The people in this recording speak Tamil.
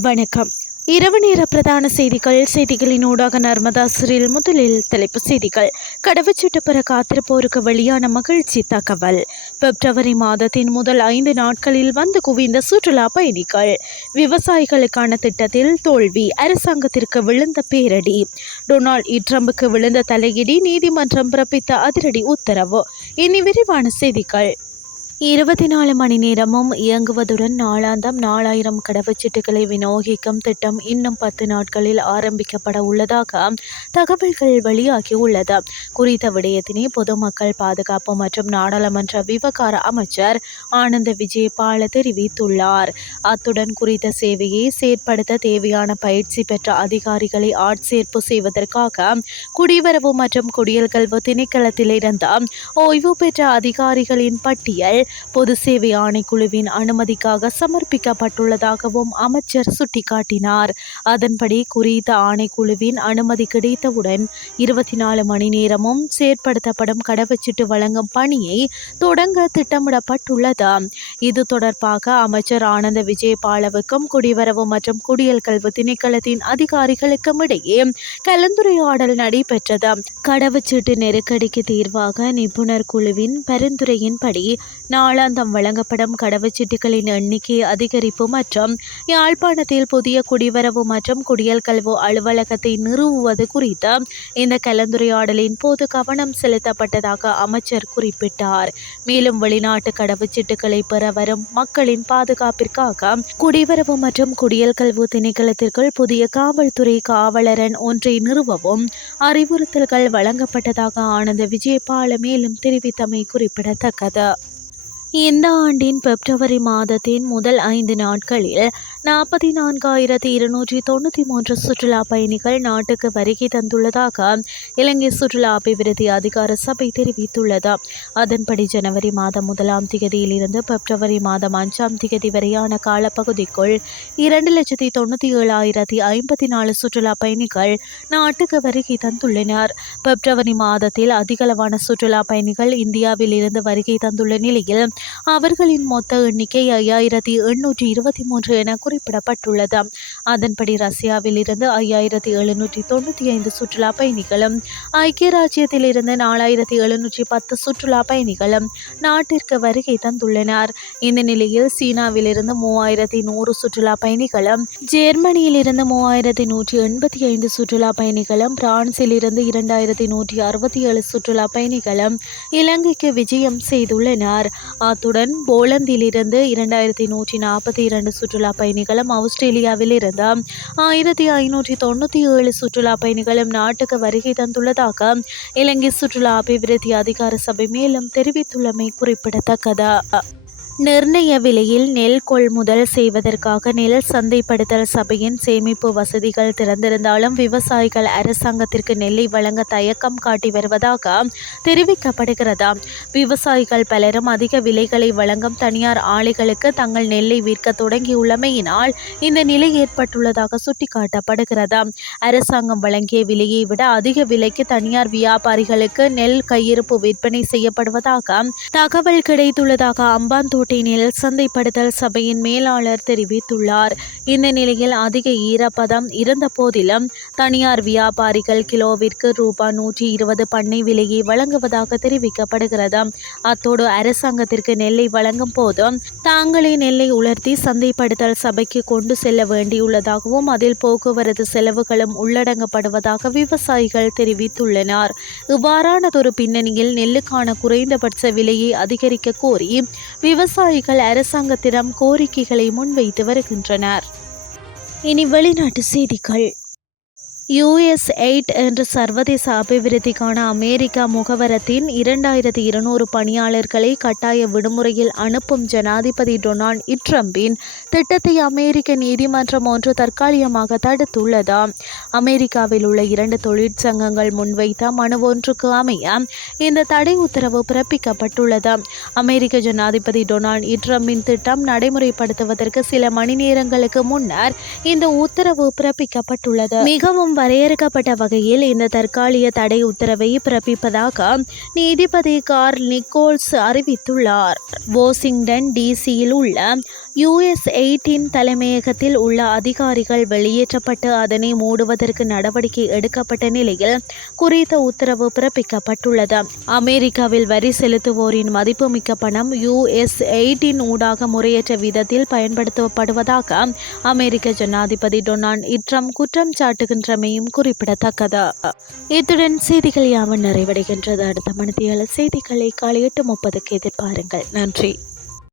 வணக்கம். இரவு நேர பிரதான செய்திகள் செய்திகளின் ஊடாக நர்மதா சிறில் முதலில் தலைப்பு செய்திகள். கடவுச்சீட்டு பெற காத்திருப்போருக்கு வெளியான மகிழ்ச்சி தகவல். பிப்ரவரி மாதத்தின் முதல் ஐந்து நாட்களில் வந்து குவிந்த சுற்றுலா பயணிகள். விவசாயிகளுக்கான திட்டத்தில் தோல்வி அரசாங்கத்திற்கு விழுந்த பேரடி. டொனால்ட் ட்ரம்புக்கு விழுந்த தலையிடி நீதிமன்றம் பிறப்பித்த அதிரடி உத்தரவு. இனி விரிவான செய்திகள். இருபத்தி நாலு மணி நேரமும் இயங்குவதுடன் நாளாந்தம் நாலாயிரம் கடவுச்சீட்டுகளை விநியோகிக்கும் திட்டம் இன்னும் பத்து நாட்களில் ஆரம்பிக்கப்பட உள்ளதாக தகவல்கள் வெளியாகி உள்ளது குறித்த விடயத்தினை பொதுமக்கள் பாதுகாப்பு மற்றும் நாடாளுமன்ற விவகார அமைச்சர் ஆனந்த விஜயபால தெரிவித்துள்ளார். அத்துடன் குறித்த சேவையை செயற்படுத்த தேவையான பயிற்சி பெற்ற அதிகாரிகளை ஆட்சேர்ப்பு செய்வதற்காக குடிவரவு மற்றும் குடியல்கல்வு திணைக்களத்திலிருந்து ஓய்வு பெற்ற அதிகாரிகளின் பட்டியல் பொது சேவை ஆணைக்குழுவின் அனுமதிக்காக சமர்ப்பிக்கப்பட்டுள்ளதாகவும் அமைச்சர் சுட்டிக்காட்டினார். அதன்படி குறித்த ஆணைக்குழுவின் அனுமதி கிடைத்தவுடன் இருபத்தி நாலு மணி நேரமும் செயற்படுத்தப்படும் கடவுச்சீட்டு வழங்கும் பணியை தொடங்க திட்டமிடப்பட்டுள்ளது. இது தொடர்பாக அமைச்சர் ஆனந்த விஜயபாலவுக்கும் குடிவரவு மற்றும் குடியல் கல்வி திணைக்களத்தின் அதிகாரிகளுக்கும் இடையே கலந்துரையாடல் நடைபெற்றது. கடவுச்சீட்டு நெருக்கடிக்கு தீர்வாக நிபுணர் குழுவின் பரிந்துரையின்படி நாளாந்தம் வழங்கப்படும் கடவுச்சீட்டுகளின் எண்ணிக்கை அதிகரிப்பு மற்றும் யாழ்ப்பாணத்தில் புதிய குடிவரவு மற்றும் குடியல் கல்வி அலுவலகத்தை நிறுவுவது குறித்து இந்த கலந்துரையாடலின் போது கவனம் செலுத்தப்பட்டதாக அமைச்சர் குறிப்பிட்டார். மேலும் வெளிநாட்டு கடவுச்சீட்டுகளை பெற வரும் மக்களின் பாதுகாப்பிற்காக குடிவரவு மற்றும் குடியல் கல்வி திணைக்களத்திற்குள் புதிய காவல்துறை காவலரன் ஒன்றை நிறுவவும் அறிவுறுத்தல்கள் வழங்கப்பட்டதாக ஆனந்த விஜயபால மேலும் தெரிவித்தமை குறிப்பிடத்தக்கது. இந்த ஆண்டின் பிப்ரவரி மாதத்தின் முதல் ஐந்து நாட்களில் நாற்பத்தி நான்காயிரத்தி இருநூற்றி தொண்ணூற்றி மூன்று சுற்றுலா பயணிகள் நாட்டுக்கு வருகை தந்துள்ளதாக இலங்கை சுற்றுலா அபிவிருத்தி அதிகார சபை தெரிவித்துள்ளது. அதன்படி ஜனவரி மாதம் முதலாம் திகதியிலிருந்து பிப்ரவரி மாதம் அஞ்சாம் திகதி வரையான காலப்பகுதிக்குள் இரண்டு லட்சத்தி தொண்ணூற்றி ஏழாயிரத்தி ஐம்பத்தி நாலு சுற்றுலா பயணிகள் நாட்டுக்கு வருகை தந்துள்ளனர். பிப்ரவரி மாதத்தில் அதிகளவான சுற்றுலா பயணிகள் இந்தியாவில் இருந்து வருகை தந்துள்ள நிலையில் அவர்களின் மொத்த எண்ணிக்கை ஐயாயிரத்தி எண்ணூற்றி இருபத்தி மூன்று என குறிப்பிடப்பட்டுள்ளது. அதன்படி ரஷ்யாவில் இருந்து ஐயாயிரத்தி எழுநூற்றி தொண்ணூற்றி ஐந்து சுற்றுலா பயணிகளும் ஐக்கிய ராஜ்யத்தில் இருந்து நாலாயிரத்தி எழுநூற்றி பத்து சுற்றுலா பயணிகளும் நாட்டிற்கு வருகை தந்துள்ளனர். இந்த நிலையில் சீனாவில் இருந்து மூவாயிரத்தி நூறு சுற்றுலா பயணிகளும் ஜெர்மனியில் இருந்து மூவாயிரத்தி நூற்றி எண்பத்தி ஐந்து சுற்றுலா பயணிகளும் பிரான்சில் இருந்து இரண்டாயிரத்தி நூற்றி அறுபத்தி ஏழு சுற்றுலா பயணிகளும் இலங்கைக்கு விஜயம் செய்துள்ளனர். அத்துடன் போலந்திலிருந்து இரண்டாயிரத்தி நூற்றி நாற்பத்தி இரண்டு சுற்றுலா பயணிகளும் அவுஸ்திரேலியாவில் இருந்து ஆயிரத்தி ஐநூற்றி தொண்ணூற்றி ஏழு சுற்றுலா பயணிகளும் நாட்டுக்கு வருகை தந்துள்ளதாக இலங்கை சுற்றுலா அபிவிருத்தி அதிகார சபை மேலும் தெரிவித்துள்ளமை குறிப்பிடத்தக்கது. நிர்ணய விலையில் நெல் கொள்முதல் செய்வதற்காக நெல் சந்தைப்படுத்தல் சபையின் சேமிப்பு வசதிகள் திறந்திருந்தாலும் விவசாயிகள் அரசாங்கத்திற்கு நெல்லை வழங்க தயக்கம் காட்டி வருவதாக தெரிவிக்கப்படுகிறது? விவசாயிகள் பலரும் அதிக விலைகளை வழங்கும் தனியார் ஆலைகளுக்கு தங்கள் நெல்லை விற்க தொடங்கியுள்ளமையினால் இந்த நிலை ஏற்பட்டுள்ளதாக சுட்டிக்காட்டப்படுகிறது? அரசாங்கம் வழங்கிய விலையை விட அதிக விலைக்கு தனியார் வியாபாரிகளுக்கு நெல் கையிருப்பு விற்பனை செய்யப்படுவதாக தகவல் கிடைத்துள்ளதாக அம்பாந்தோட்டை நெல் சந்தைப்படுத்தல் சபையின் மேலாளர் தெரிவித்துள்ளார். இந்த நிலையில் அதிக ஈரப்பதம் இருந்த போதிலும் தனியார் வியாபாரிகள் கிலோவிற்கு ரூபாய் நூற்றி இருபது பண்ணை விலையை வழங்குவதாக தெரிவிக்கப்படுகிறது. அத்தோடு அரசாங்கத்திற்கு நெல்லை வழங்கும் போது தாங்களே நெல்லை உலர்த்தி சந்தைப்படுத்தல் சபைக்கு கொண்டு செல்ல வேண்டியுள்ளதாகவும் அதில் போக்குவரத்து செலவுகளும் உள்ளடங்கப்படுவதாக விவசாயிகள் தெரிவித்துள்ளனர். இவ்வாறானதொரு பின்னணியில் நெல்லுக்கான குறைந்தபட்ச விலையை அதிகரிக்க கோரி விவசாய விவசாயிகள் அரசாங்கத்திடம் கோரிக்கைகளை முன்வைத்து வருகின்றனர். இனி வெளிநாட்டு செய்திகள். யுஎஸ் எயிட் என்ற சர்வதேச அபிவிருத்திக்கான அமெரிக்கா முகவரத்தின் இரண்டாயிரத்தி இருநூறு பணியாளர்களை கட்டாய விடுமுறையில் அனுப்பும் ஜனாதிபதி டொனால்ட் ட்ரம்பின் திட்டத்தை அமெரிக்க நீதிமன்றம் ஒன்று தற்காலிகமாக தடுத்துள்ளது. அமெரிக்காவில் உள்ள இரண்டு தொழிற்சங்கங்கள் முன்வைத்த மனு ஒன்றுக்கு அமைய இந்த தடை உத்தரவு பிறப்பிக்கப்பட்டுள்ளது. அமெரிக்க ஜனாதிபதி டொனால்ட் ட்ரம்பின் திட்டம் நடைமுறைப்படுத்துவதற்கு சில மணி நேரங்களுக்கு முன்னர் இந்த உத்தரவு பிறப்பிக்கப்பட்டுள்ளது. மிகவும் வரையறுக்கப்பட்ட வகையில் இந்த தற்காலிக தடை உத்தரவை பிறப்பிப்பதாக நீதிபதி கார்ல் நிக்கோல்ஸ் அறிவித்துள்ளார். வாஷிங்டன் டிசியில் உள்ள யுஎஸ் எயிட்டின் தலைமையகத்தில் உள்ள அதிகாரிகள் வெளியேற்றப்பட்டு அதனை மூடுவதற்கு நடவடிக்கை எடுக்கப்பட்ட நிலையில் குறித்த உத்தரவு பிறப்பிக்கப்பட்டுள்ளது. அமெரிக்காவில் வரி செலுத்துவோரின் மதிப்புமிக்க பணம் யுஎஸ் எயிட்டின் ஊடாக முறையற்ற விதத்தில் பயன்படுத்தப்படுவதாக அமெரிக்க ஜனாதிபதி டொனால்ட் இட்ரம் குற்றம் அமையும் குறிப்பிடத்தக்கது? இத்துடன் செய்திகள் யாவும் நிறைவடைகின்றது. அடுத்த மனதியால் செய்திகளை காலை எட்டு முப்பதுக்கு எதிர்பாருங்கள். நன்றி.